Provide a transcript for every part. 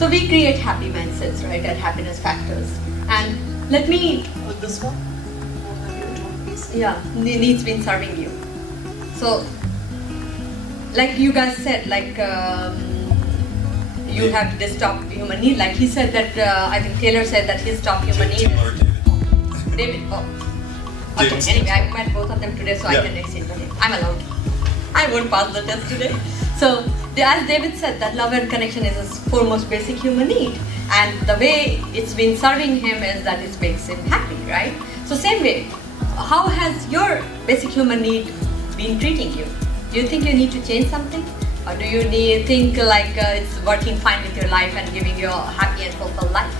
So we create happy mindsets, right, at Happiness Factors. And let me... This one? What have you told me? Yeah, needs been serving you. So, like you guys said, like you have this top human need. Like he said that, I think Taylor said that his top human need is... David. Oh. Okay, David. anyway, I met both of them today, so Yeah. I can exchange the name. I'm allowed. I won't pass the test today. So, as David said, that love and connection is his foremost basic human need. And the way it's been serving him is that it makes him happy, right? So same way, how has your basic human need been treating you? Do you think you need to change something? Or do you think like it's working fine with your life and giving you a happy and fulfilled life?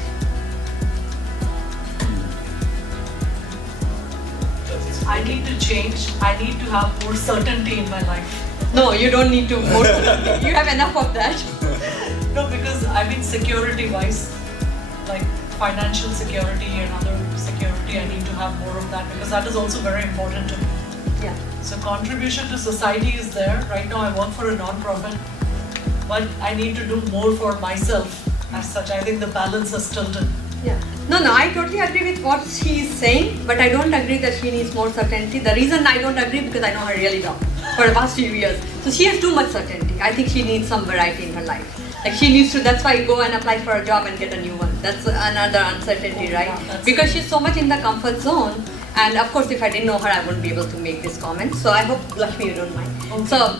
I need to change. I need to have more certainty in my life. No, you don't need to more. You have enough of that. No, because I mean security-wise, like financial security and other security, I need to have more of that because that is also very important to me. Yeah. So contribution to society is there. Right now I work for a non-profit, but I need to do more for myself as such. I think the balance is tilted. Yeah. No, I totally agree with what she is saying, but I don't agree that she needs more certainty. The reason I don't agree because I know her really well for the past few years. So she has too much certainty. I think she needs some variety in her life. Like she needs to, that's why go and apply for a job and get a new one. That's another uncertainty, right? Yeah, Because she's so much in the comfort zone. And of course, if I didn't know her, I wouldn't be able to make this comment. So I hope, Lakshmi, you don't mind. Okay. So,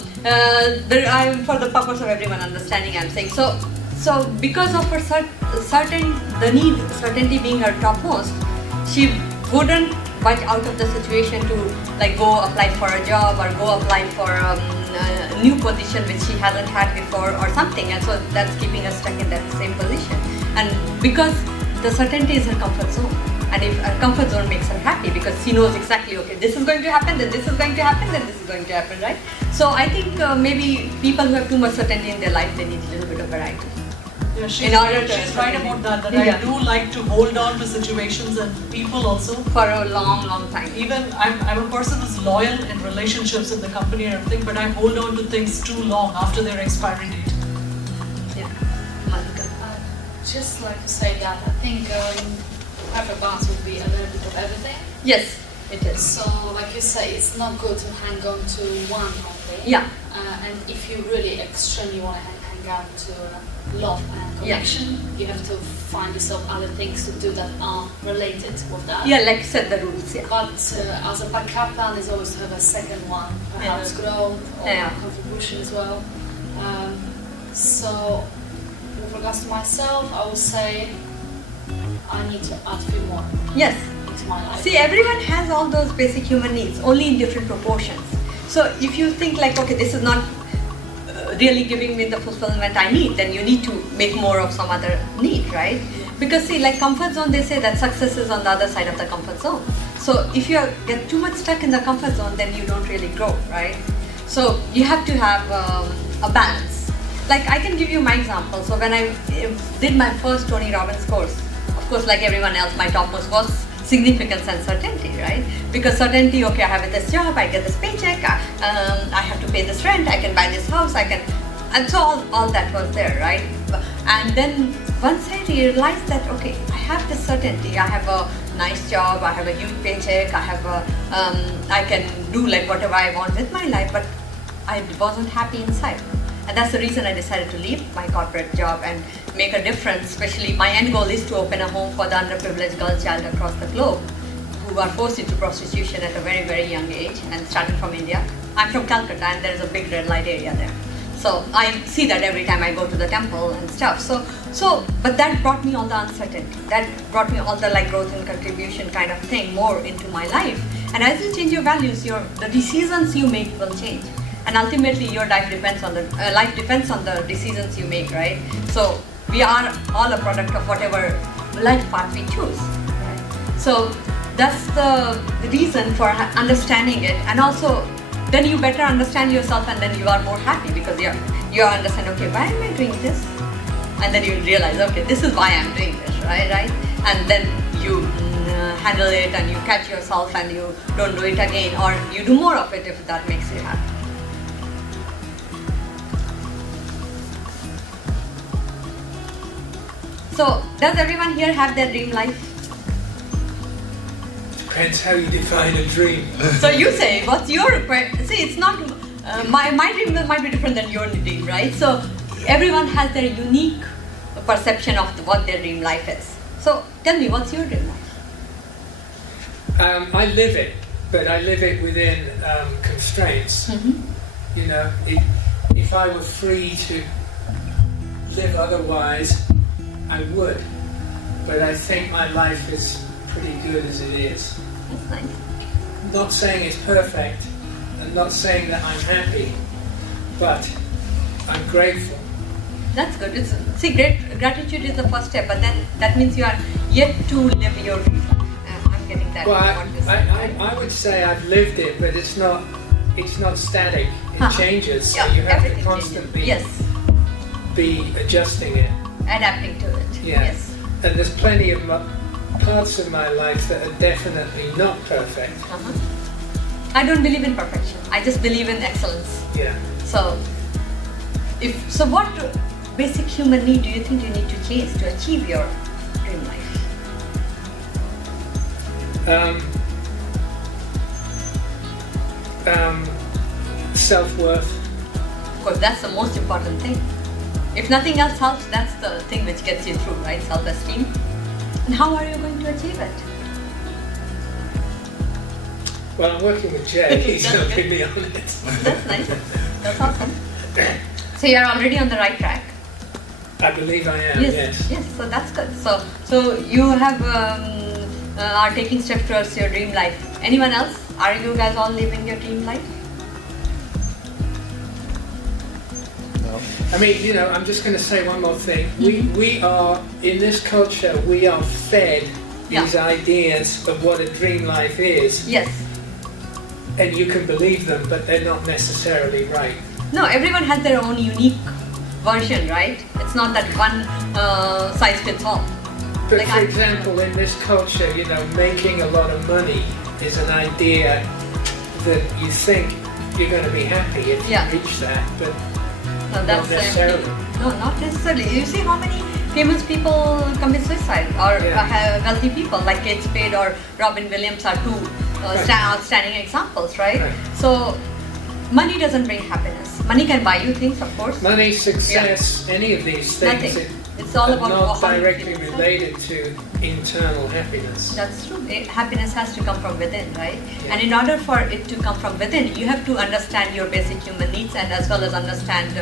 I'm for the purpose of everyone understanding, I'm saying. So because of her certainty being her topmost, she wouldn't budge out of the situation to like go apply for a job or go apply for a new position which she hasn't had before or something, and so that's keeping her stuck in that same position. And because the certainty is her comfort zone, and if her comfort zone makes her happy because she knows exactly, okay, this is going to happen, then this is going to happen, then this is going to happen, right? So I think maybe people who have too much certainty in their life, they need a little bit of variety. Yeah, In order to she's right about that. That Yeah. I do like to hold on to situations and people also. For a long, long time. Even I'm a person who's loyal in relationships in the company and everything, but I hold on to things too long after their expiry date. Yeah. Malika. Just like to say that I think perfect balance would be a little bit of everything. Yes, it is. So, like you say, it's not good to hang on to one only. Yeah. And if you really extremely want to hang on to love and connection, you have to find yourself other things to do that are related with that. Yeah, like set the rules, yeah. But as a backup plan is always to have a second one, perhaps growth or Yeah. contribution as well. So, with regards to myself, I would say I need to add a few more Yes. into my life. See, everyone has all those basic human needs, only in different proportions. So if you think like, okay, this is not really giving me the fulfillment I need, then you need to make more of some other need, right? Because see, like comfort zone, they say that success is on the other side of the comfort zone. So if you get too much stuck in the comfort zone, then you don't really grow, right? So you have to have a balance. Like I can give you my example. So when I did my first Tony Robbins course, of course, like everyone else, my topmost was significance and certainty, right? Because certainty, okay, I have this job, I get this paycheck, I have to pay this rent, I can buy this house, and so all that was there, right? And then once I realized that, okay, I have this certainty, I have a nice job, I have a huge paycheck, I can do like whatever I want with my life, but I wasn't happy inside. And that's the reason I decided to leave my corporate job and make a difference. Especially my end goal is to open a home for the underprivileged girl child across the globe who are forced into prostitution at a very, very young age, and starting from India. I'm from Calcutta and there's a big red light area there. So I see that every time I go to the temple and stuff. But that brought me all the uncertainty. That brought me all the like growth and contribution kind of thing more into my life. And as you change your values, the decisions you make will change. And ultimately, your life depends on the decisions you make, right? So we are all a product of whatever life path we choose, right? So that's the reason for understanding it, and also then you better understand yourself, and then you are more happy because you understand, okay, why am I doing this? And then you realize, okay, this is why I'm doing this, right? And then you handle it, and you catch yourself, and you don't do it again, or you do more of it if that makes you happy. So, does everyone here have their dream life? Depends how you define a dream. So you say, what's your see? It's not my dream might be different than your dream, right? So everyone has their unique perception of what their dream life is. So tell me, what's your dream life? I live it, but I live it within constraints. You know, if I were free to live otherwise, I would. But I think my life is pretty good as it is. That's nice. Not saying it's perfect, and not saying that I'm happy, but I'm grateful. That's good. Gratitude is the first step, but then that means you are yet to live your dream life. I'm getting that. Well, I would say I've lived it, but it's not static. It changes, so you have to constantly be adjusting it. Adapting to it. Yeah. Yes. And there's plenty of parts of my life that are definitely not perfect. I don't believe in perfection. I just believe in excellence. Yeah. So what basic human need do you think you need to chase to achieve your dream life? Self-worth. Of course, that's the most important thing. If nothing else helps, that's the thing which gets you through, right? Self-esteem. And how are you going to achieve it? Well, I'm working with Jay, so to be honest. That's nice. That's awesome. So you're already on the right track. I believe I am, yes. Yes, so that's good. So you have are taking steps towards your dream life. Anyone else? Are you guys all living your dream life? No. I mean, you know, I'm just going to say one more thing. We are, in this culture, we are fed these ideas of what a dream life is. Yes. And you can believe them, but they're not necessarily right. No, everyone has their own unique version, right? It's not that one size fits all. But Like for example, in this culture, you know, making a lot of money is an idea that you think you're going to be happy if you reach that, but No, not necessarily. No, not necessarily. You see how many famous people commit suicide, or wealthy people like Kate Spade or Robin Williams are two outstanding examples, right? So money doesn't bring happiness. Money can buy you things, of course. Money, success, any of these things, it's all about not how you directly feel inside. related to internal happiness. That's true. Happiness has to come from within, right? And in order for it to come from within, you have to understand your basic human needs, and as well as understand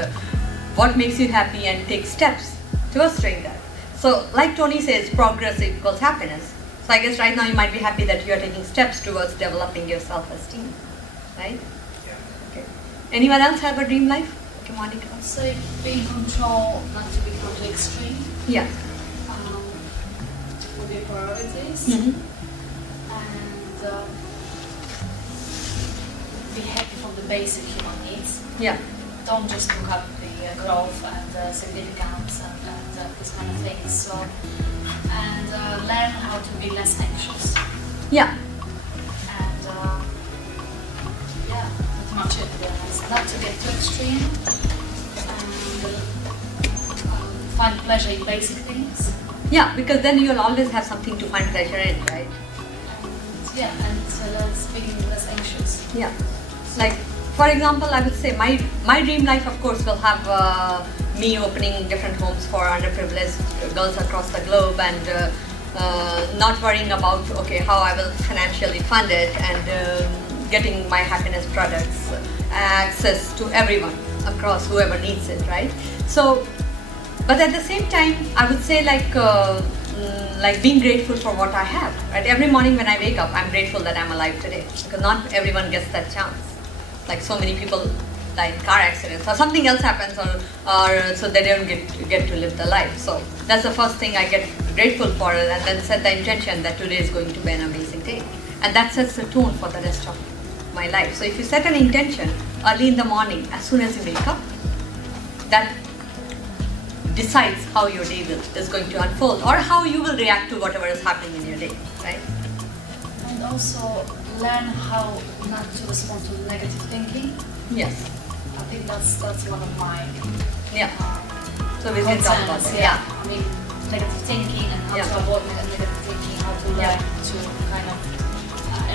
what makes you happy and take steps towards doing that. So like Tony says, progress equals happiness. So I guess right now you might be happy that you are taking steps towards developing your self-esteem, right? Yeah. Okay. Anyone else have a dream life? Okay, Monica. I'd say be in control, not to become too extreme. Yeah. With your priorities. And be happy from the basic human needs. Yeah. Don't just look at the growth and significance and these kind of things. So, and learn how to be less anxious. Yeah. And pretty much it. Not to get too extreme. And find pleasure in basic things. Yeah, because then you'll always have something to find pleasure in, right? And being less anxious. Yeah. Like, for example, I would say my dream life, of course, will have me opening different homes for underprivileged girls across the globe, and not worrying about how I will financially fund it, and getting my happiness products access to everyone across, whoever needs it, right? So, but at the same time, I would say like being grateful for what I have, right? Every morning when I wake up, I'm grateful that I'm alive today, because not everyone gets that chance. Like so many people die in car accidents or something else happens, or so they don't get to live the life. So that's the first thing I get grateful for, and then set the intention that today is going to be an amazing day, and that sets the tone for the rest of my life. So if you set an intention early in the morning, as soon as you wake up, that decides how your day is going to unfold, or how you will react to whatever is happening in your day, right? And also learn how not to respond to negative thinking. Yes. I think that's one of my So we can talk about concerns. that. I mean, negative thinking and how to avoid negative thinking, how to learn to kind of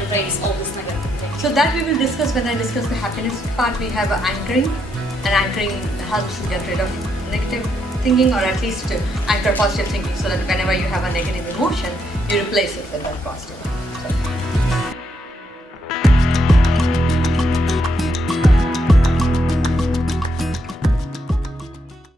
erase all this negative thinking. So that we will discuss when I discuss the happiness part. We have anchoring, and anchoring helps to get rid of negative thinking, or at least to anchor positive thinking, so that whenever you have a negative emotion, you replace it with that positive.